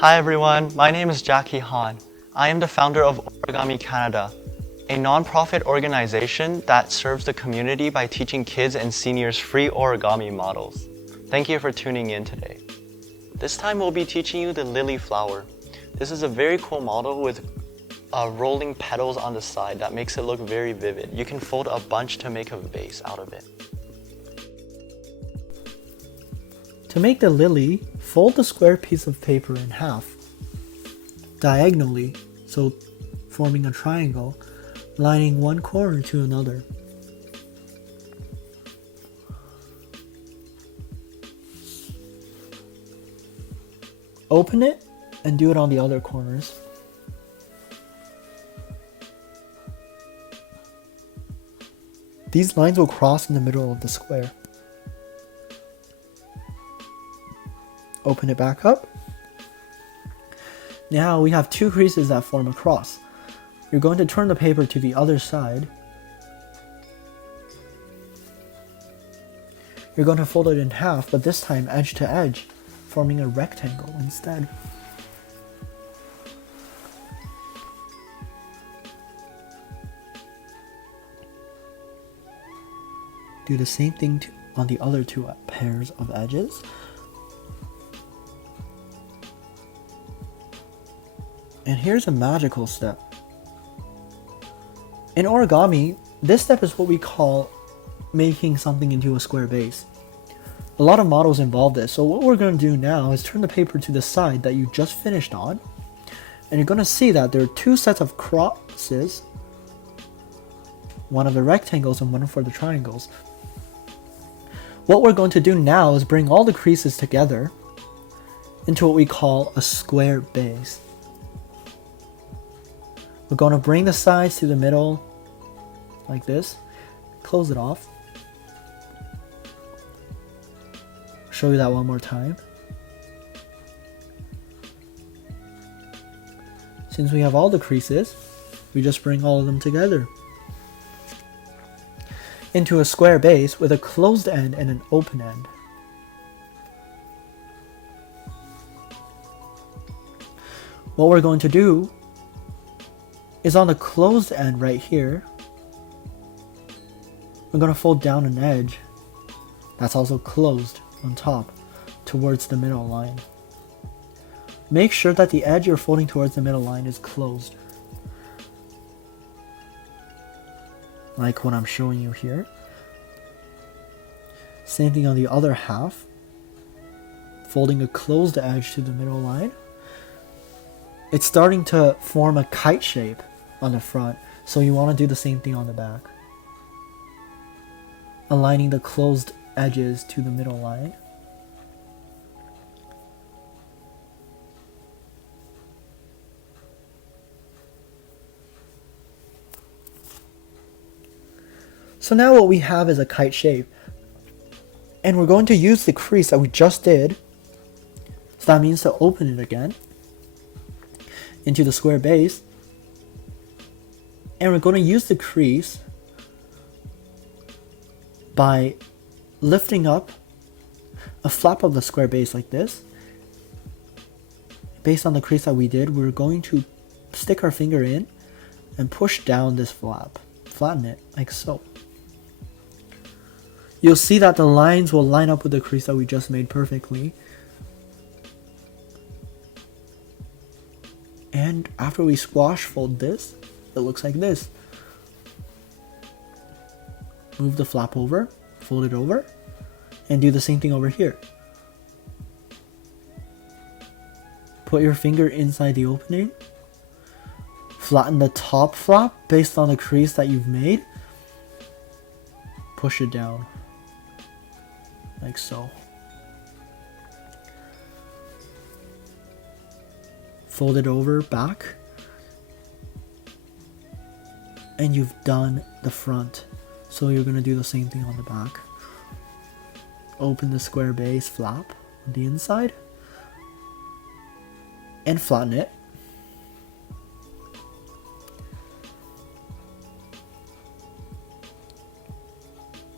Hi everyone, my name is Jackie Han. I am the founder of Origami Canada, a non-profit organization that serves the community by teaching kids and seniors free origami models. Thank you for tuning in today. This time we'll be teaching you the lily flower. This is a very cool model with rolling petals on the side that makes it look very vivid. You can fold a bunch to make a vase out of it. To make the lily, fold the square piece of paper in half, diagonally, so forming a triangle, lining one corner to another. Open it and do it on the other corners. These lines will cross in the middle of the square. Open it back up. Now we have two creases that form a cross. You're going to turn the paper to the other side. You're going to fold it in half, but this time edge to edge, forming a rectangle instead. Do the same thing on the other two pairs of edges. And here's a magical step. In origami, this step is what we call making something into a square base. A lot of models involve this, so what we're going to do now is turn the paper to the side that you just finished on, and you're going to see that there are two sets of crosses, one of the rectangles and one for the triangles. What we're going to do now is bring all the creases together into what we call a square base. We're going to bring the sides to the middle like this, close it off. Show you that one more time. Since we have all the creases, we just bring all of them together into a square base with a closed end and an open end. What we're going to do is on the closed end right here, we're going to fold down an edge that's also closed on top towards the middle line. Make sure that the edge you're folding towards the middle line is closed, like what I'm showing you here. Same thing on the other half, folding a closed edge to the middle line. It's starting to form a kite shape on the front, so you want to do the same thing on the back, aligning the closed edges to the middle line. So now what we have is a kite shape, and we're going to use the crease that we just did, so that means to open it again into the square base, and we're going to use the crease by lifting up a flap of the square base like this. Based on the crease that we did, we're going to stick our finger in and push down this flap, flatten it like so. You'll see that the lines will line up with the crease that we just made perfectly. And after we squash fold this, it looks like this. Move the flap over, fold it over, and do the same thing over here. Put your finger inside the opening, flatten the top flap based on the crease that you've made, push it down, like so. Fold it over back, and you've done the front. So you're going to do the same thing on the back. Open the square base flap on the inside and flatten it.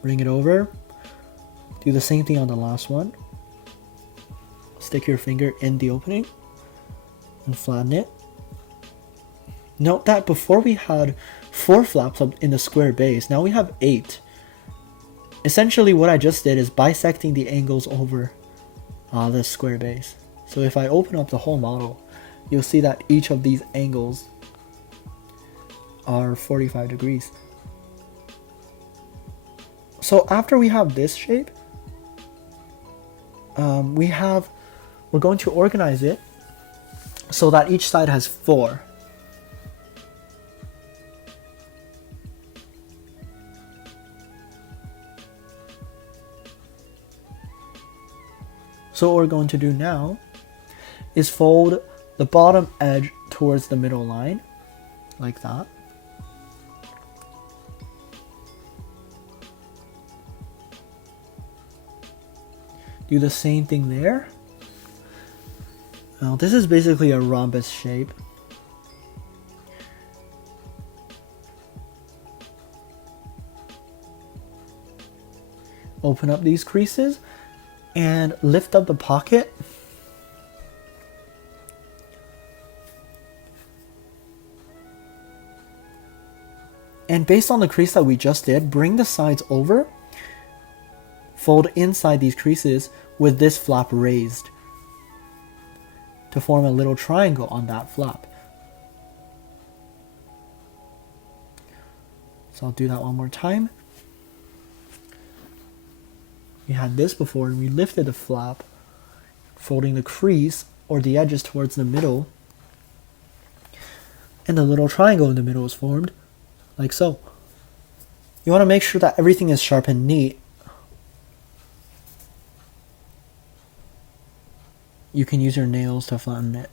Bring it over. Do the same thing on the last one. Stick your finger in the opening and flatten it. Note that before we had 4 flaps up in the square base, now we have 8. Essentially what I just did is bisecting the angles over this square base. So if I open up the whole model, you'll see that each of these angles are 45 degrees. So after we have this shape, we're going to organize it so that each side has 4. So what we're going to do now is fold the bottom edge towards the middle line, like that. Do the same thing there. Now this is basically a rhombus shape. Open up these creases and lift up the pocket. And based on the crease that we just did, bring the sides over, fold inside these creases with this flap raised to form a little triangle on that flap. So I'll do that one more time. We had this before and we lifted the flap, folding the crease or the edges towards the middle, and the little triangle in the middle is formed, like so. You want to make sure that everything is sharp and neat. You can use your nails to flatten it.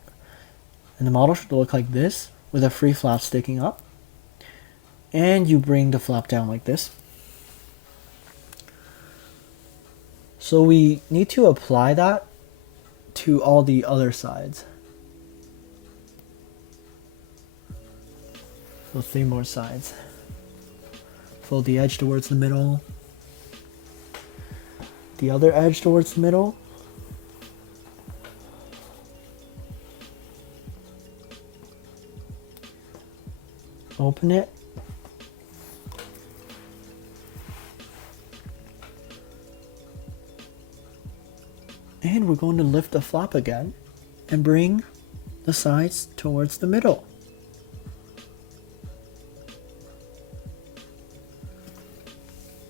And the model should look like this, with a free flap sticking up. And you bring the flap down like this. So we need to apply that to all the other sides. So 3 more sides. Fold the edge towards the middle. The other edge towards the middle. Open it. And we're going to lift the flap again and bring the sides towards the middle.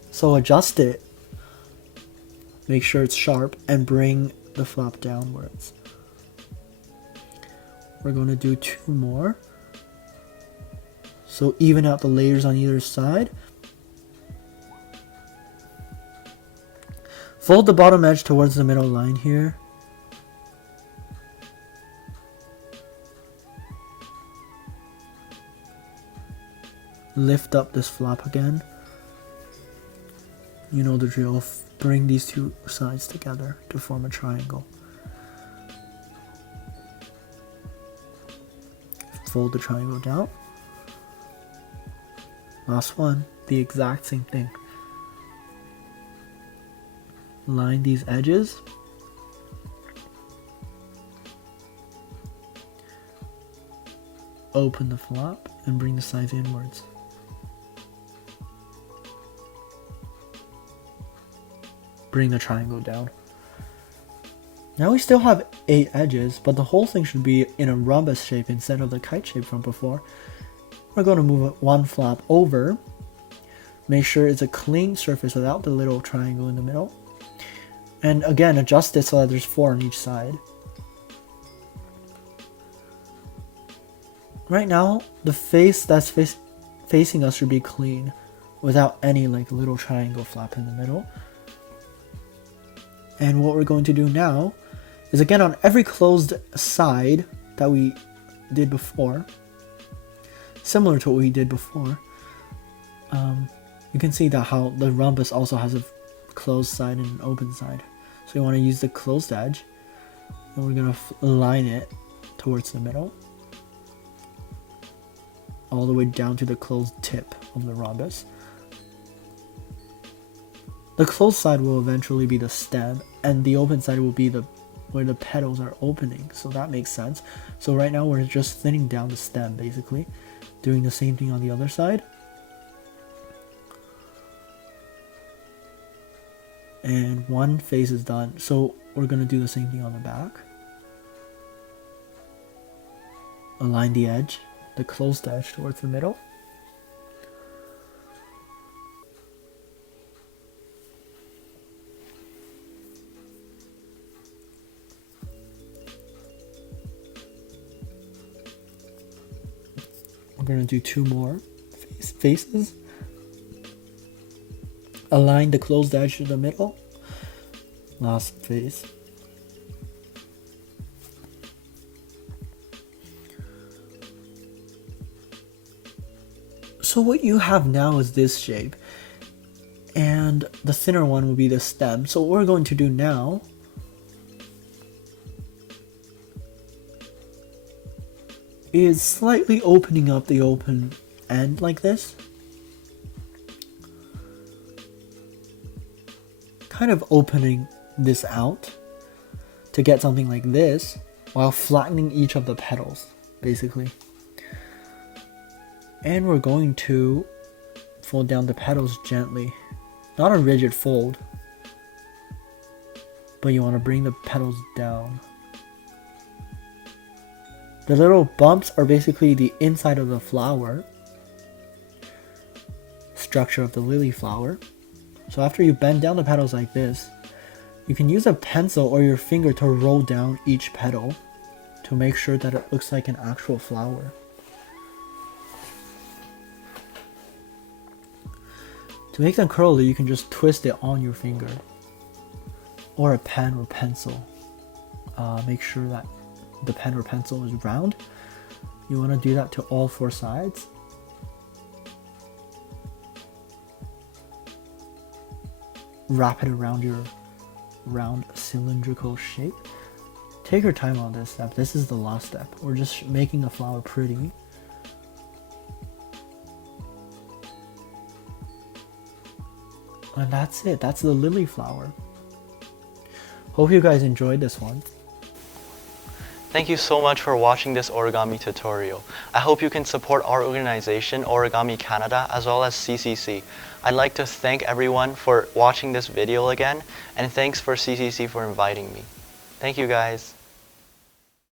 So adjust it, make sure it's sharp, and bring the flap downwards. We're going to do 2 more. So even out the layers on either side. Fold the bottom edge towards the middle line here. Lift up this flap again. You know the drill. Bring these 2 sides together to form a triangle. Fold the triangle down. Last one, the exact same thing. Line these edges. Open the flap and bring the sides inwards. Bring the triangle down. Now we still have 8 edges, but the whole thing should be in a rhombus shape instead of the kite shape from before. We're going to move 1 flap over. Make sure it's a clean surface without the little triangle in the middle. And again, adjust it so that there's 4 on each side. Right now, the face that's facing us should be clean, without any like little triangle flap in the middle. And what we're going to do now is, again, on every closed side that we did before, similar to what we did before, you can see that how the rhombus also has a closed side and an open side. So you want to use the closed edge, and we're going to line it towards the middle, all the way down to the closed tip of the rhombus. The closed side will eventually be the stem, and the open side will be the where the petals are opening, so that makes sense. So right now we're just thinning down the stem, basically doing the same thing on the other side. And one face is done, so we're gonna do the same thing on the back. Align the edge, the closed edge towards the middle. We're going to do two more faces. Align the closed edge to the middle. Last face. So what you have now is this shape, and the thinner one will be the stem. So what we're going to do now is slightly opening up the open end like this. Kind of opening this out to get something like this while flattening each of the petals, basically. And we're going to fold down the petals gently. Not a rigid fold, but you want to bring the petals down. The little bumps are basically the inside of the flower, structure of the lily flower. So after you bend down the petals like this, you can use a pencil or your finger to roll down each petal to make sure that it looks like an actual flower. To make them curly, you can just twist it on your finger or a pen or pencil. Make sure that the pen or pencil is round. You want to do that to all four sides. Wrap it around your round cylindrical shape. Take your time on this step. This is the last step. We're just making the flower pretty. And that's it. That's the lily flower. Hope you guys enjoyed this one. Thank you so much for watching this origami tutorial. I hope you can support our organization, Origami Canada, as well as CCC. I'd like to thank everyone for watching this video again, and thanks for CCC for inviting me. Thank you guys.